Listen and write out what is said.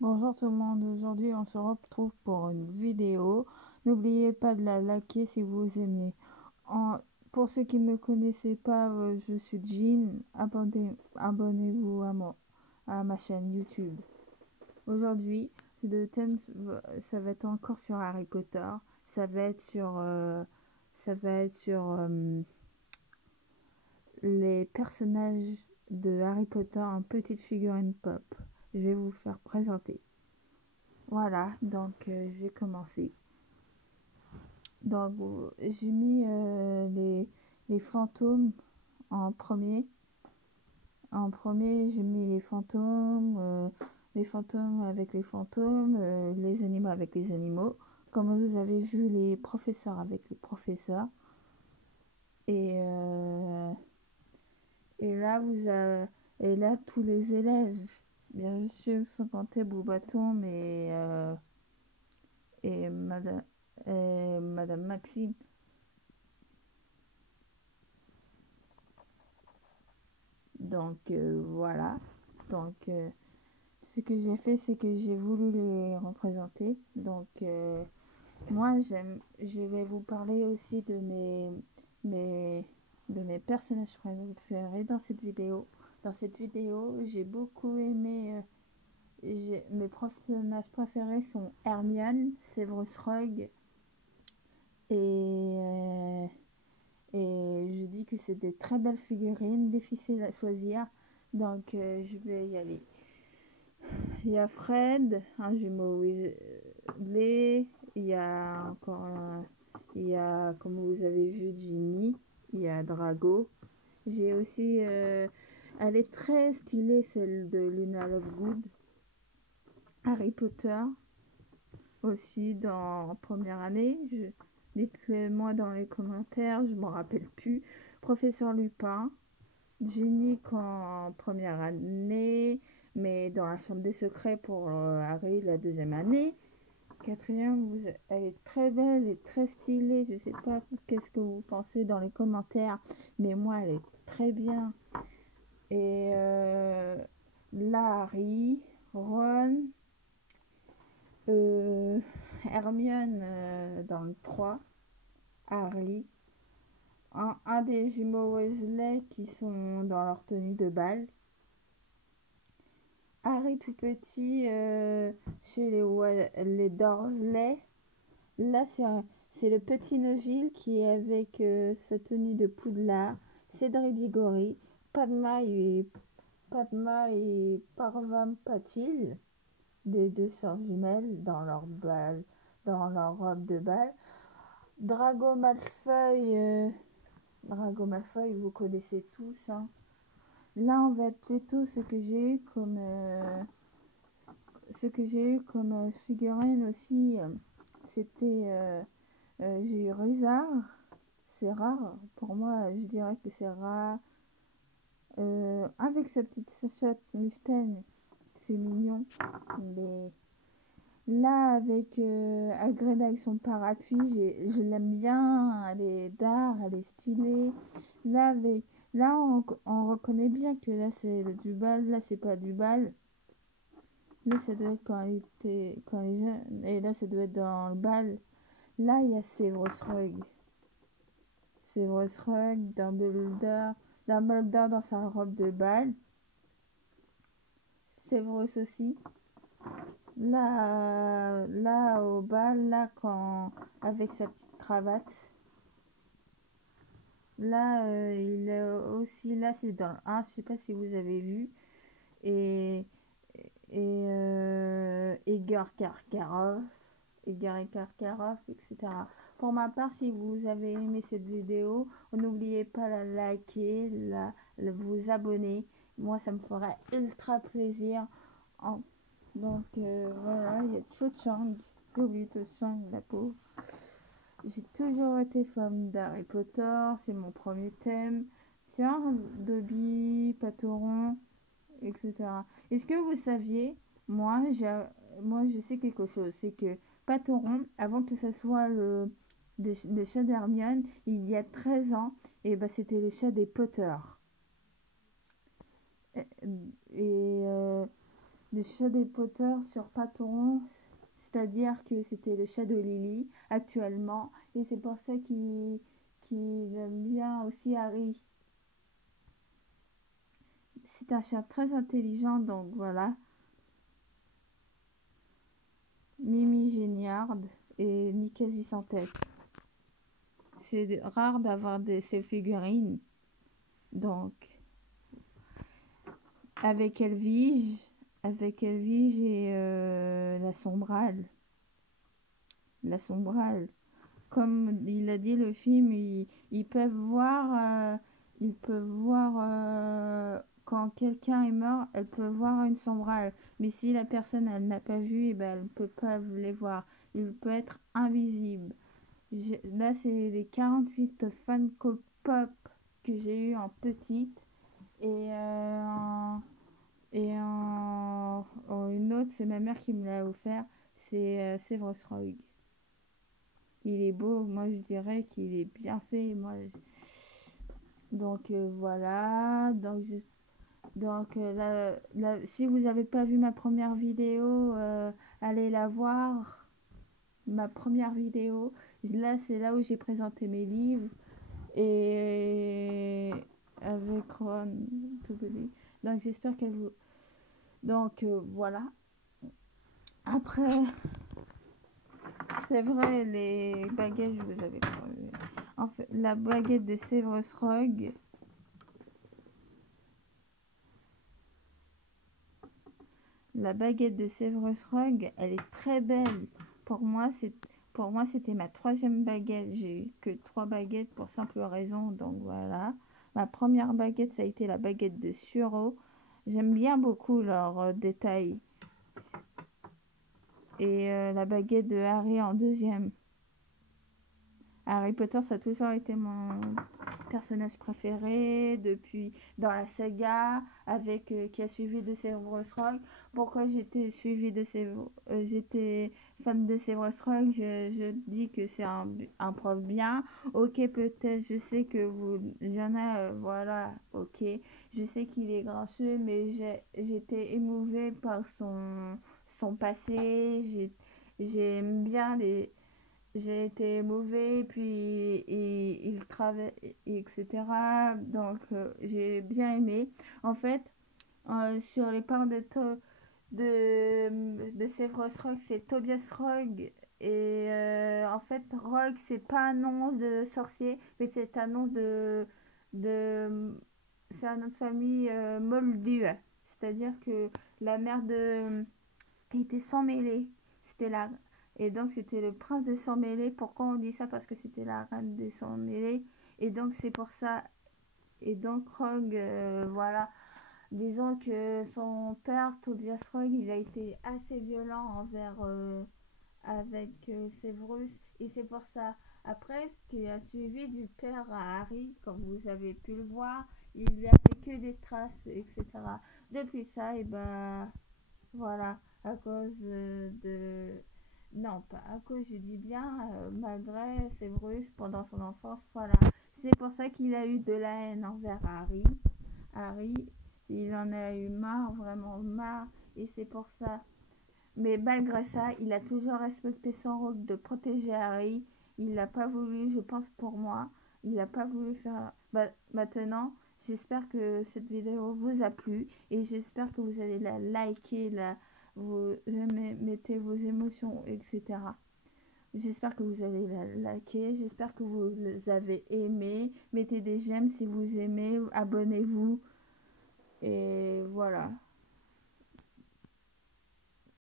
Bonjour tout le monde, aujourd'hui on se retrouve pour une vidéo. N'oubliez pas de la liker si vous aimez. En- pour ceux qui ne me connaissaient pas, je suis Jean. Abonnez-vous à ma chaîne YouTube. Aujourd'hui, le thème ça va être encore sur Harry Potter. Ça va être sur, ça va être sur les personnages de Harry Potter en petite figurine pop. Je vais vous faire présenter. Voilà, donc je vais commencer. Donc j'ai mis les fantômes en premier. En premier, j'ai mis les fantômes avec les fantômes, les animaux avec les animaux. Comme vous avez vu, les professeurs avec les professeurs. Et, euh, et là, et là, tous les élèves, bien sûr, sont comptés Boubaton et Madame Maxime. Donc voilà. Donc ce que j'ai fait, c'est que j'ai voulu les représenter. Donc moi, je vais vous parler aussi mes, de mes personnages préférés dans cette vidéo. Dans cette vidéo, j'ai beaucoup aimé. Mes personnages préférés sont Hermione, Severus Rogue et je dis que c'est des très belles figurines, difficiles à choisir. Donc je vais y aller. Il y a Fred, un jumeau Weasley. Il y a encore il y a, comme vous avez vu, Ginny. Il y a Drago. J'ai aussi, elle est très stylée, celle de Luna Lovegood. Harry Potter aussi dans première année. Dites-le moi dans les commentaires, je m'en rappelle plus. Professeur Lupin. Ginny en première année, mais dans la chambre des secrets pour Harry la deuxième année. Quatrième, elle est très belle et très stylée. Je sais pas qu'est-ce que vous pensez dans les commentaires, mais moi elle est très bien. Et là, Harry, Ron, euh, Hermione dans le 3, Harry, un des jumeaux Weasley qui sont dans leur tenue de bal. Harry tout petit chez les Dursley. Là, c'est le petit Neville qui est avec sa tenue de Poudlard, Cédric Diggory, Padma et Parvam Patil, des deux sœurs jumelles dans leur robe de bal. Drago Malfoy, vous connaissez tous. Hein. Là, on va être plutôt ce que j'ai eu comme figurine aussi, c'était j'ai eu Rusard, c'est rare, pour moi je dirais que c'est rare, avec sa petite chaussette Mustang, c'est mignon, mais là avec Hagrid avec son parapluie, je l'aime bien, elle est d'art, elle est stylée, là avec, là on reconnaît bien que là c'est du bal, là c'est pas du bal. Là, ça doit être quand il est jeune. Et là, ça doit être dans le bal. Là, il y a Severus Rogue. Severus Rogue, Dumbledore dans sa robe de bal. Severus aussi. Là au bal, là, avec sa petite cravate. Là, il est aussi, là, c'est dans le 1, je sais pas si vous avez vu. Et, Edgar Karkaroff. Edgar Karkaroff, etc. Pour ma part, si vous avez aimé cette vidéo, n'oubliez pas la liker, vous abonner. Moi, ça me ferait ultra plaisir. En- Donc voilà, il y a Cho Chang. J'ai oublié Cho Chang, la pauvre. J'ai toujours été fan d'Harry Potter, c'est mon premier thème. Tiens, Dobby, Patoron, etc. Est-ce que vous saviez, moi, moi je sais quelque chose, c'est que Patoron, avant que ce soit le chat d'Hermione, il y a 13 ans, et ben c'était le chat des Potter. Et, et, euh, le chat des Potter sur Patreon, c'est-à-dire que c'était le chat de Lily actuellement, et c'est pour ça qu'il aime bien aussi Harry. C'est un chat très intelligent, donc voilà. Mimi Géniard et Nicasie sans tête. C'est rare d'avoir ces figurines. Donc, avec Elvige et la Sombrale. La Sombrale. Comme il a dit le film, ils peuvent voir quand quelqu'un est mort, elles peuvent voir une sombrale. Mais si la personne elle n'a pas vu, eh ben, elle ne peut pas les voir. Il peut être invisible. Là, c'est les 48 Funko Pop que j'ai eu en petite. Et une autre, c'est ma mère qui me l'a offert. C'est Severus Rogue. Il est beau, moi je dirais qu'il est bien fait. Donc voilà. Si vous n'avez pas vu ma première vidéo, allez la voir. Ma première vidéo. Là, c'est là où j'ai présenté mes livres. Et avec Ron, tout petit. Donc j'espère qu'elle vous. Donc voilà. Après, c'est vrai, les baguettes, je vous avais pas vu. En fait, la baguette de Severus Rogue. La baguette de Severus Rogue, elle est très belle. Pour moi, c'était ma 3e baguette. J'ai eu que 3 baguettes pour simple raison. Donc voilà. Ma première baguette, ça a été la baguette de Suro. J'aime bien beaucoup leurs détails. Et la baguette de Harry en 2e. Harry Potter, ça a toujours été mon personnage préféré depuis dans la saga qui a suivi de Severus Rogue. Pourquoi j'étais fan de Severus Rogue, je dis que c'est un prof bien. Ok, peut-être, je sais que il y en a, voilà, ok. Je sais qu'il est grincheux, mais j'étais émouvée par son passé. J'aime bien j'ai été mauvais, puis il travaille, etc. Donc, j'ai bien aimé. En fait, sur les parts de Severus Rogue, c'est Tobias Rogue. Et en fait, Rogue, c'est pas un nom de sorcier, mais c'est un nom de c'est un nom de famille Moldu. C'est-à-dire que la mère était sans mêlée. C'était la Et donc c'était le prince de sang mêlé. Pourquoi on dit ça? Parce que c'était la reine des sangs mêlés. Et donc c'est pour ça. Et donc Rogue, voilà. Disons que son père, Tobias Rogue, il a été assez violent avec Severus. Et c'est pour ça. Après, ce qui a suivi du père à Harry, comme vous avez pu le voir, il lui a fait que des traces, etc. Depuis ça, et ben voilà, à cause de... Non, pas à cause, je dis bien, malgré Severus pendant son enfance, voilà. C'est pour ça qu'il a eu de la haine envers Harry. Harry, il en a eu marre, vraiment marre, et c'est pour ça. Mais malgré ça, il a toujours respecté son rôle de protéger Harry. Il n'a pas voulu, je pense pour moi, il n'a pas voulu faire... Maintenant, j'espère que cette vidéo vous a plu et j'espère que vous allez la liker, vous mettez vos émotions, etc. J'espère que vous allez la liker, j'espère que vous avez aimé. Mettez des j'aime si vous aimez, abonnez-vous.